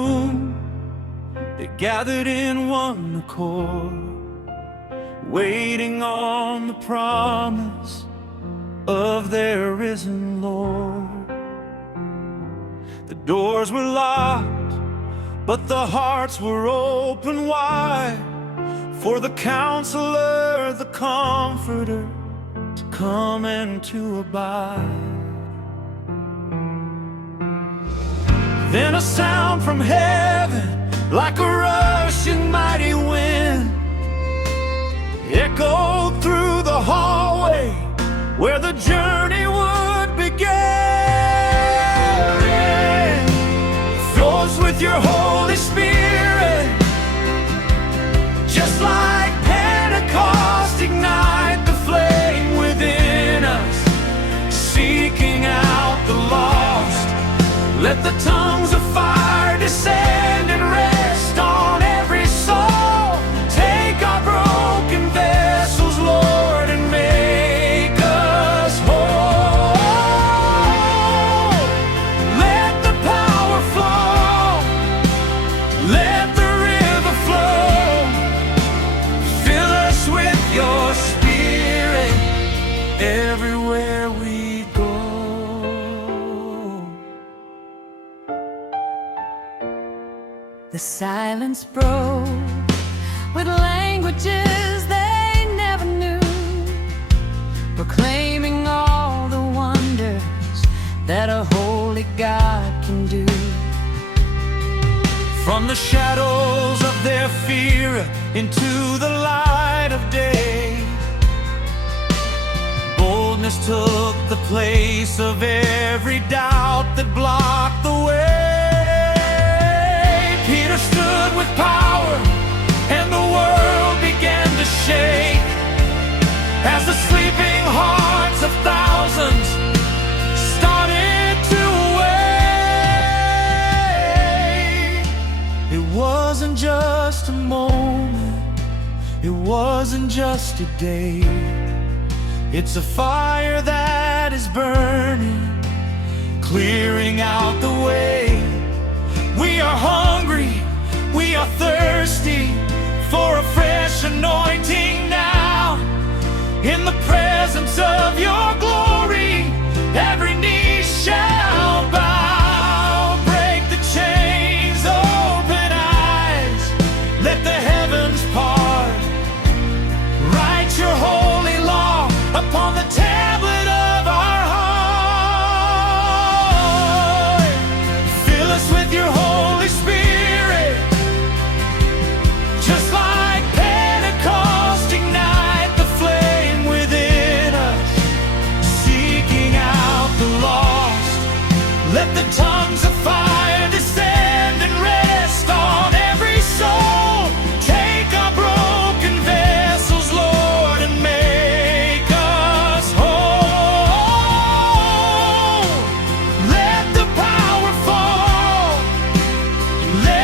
room, they gathered in one accord, waiting on the promise of their risen Lord. The doors were locked, but the hearts were open wide for the Counselor, the Comforter, to come and to abide. Then a sound from heaven, like a rushing mighty wind, echoed through the hallway where the journey would begin. Fill us with your Holy Spirit, just like Pentecost, ignite the flame within us, seeking out the lost. Let the tongues of fire descend and rest on every soul. Take our broken vessels, Lord, and make us whole. Let the power flow, let the river flow. Fill us with your Spirit everywhere we go. The silence broke with languages they never knew, proclaiming all the wonders that a holy God can do. From the shadows of their fear into the light of day, boldness took the place of every doubt that blocked the way. Peter stood with power, and the world began to shake as the sleeping hearts of thousands started to awake. It wasn't just a moment, it wasn't just a day. It's a fire that is burning, clearing out the way. We are hungry, we are thirsty for a fresh anointing now. In the presence of your glory, every knee shall bow. Break the chains, open eyes, let the heavens part. Write your holy law upon the tablet of our heart. Fill us with your Holy Spirit, just like Pentecost, ignite the flame within us, seeking out the lost. Let the tongues of fire descend and rest on every soul. Take our broken vessels, Lord, and make us whole. Let the power fall, let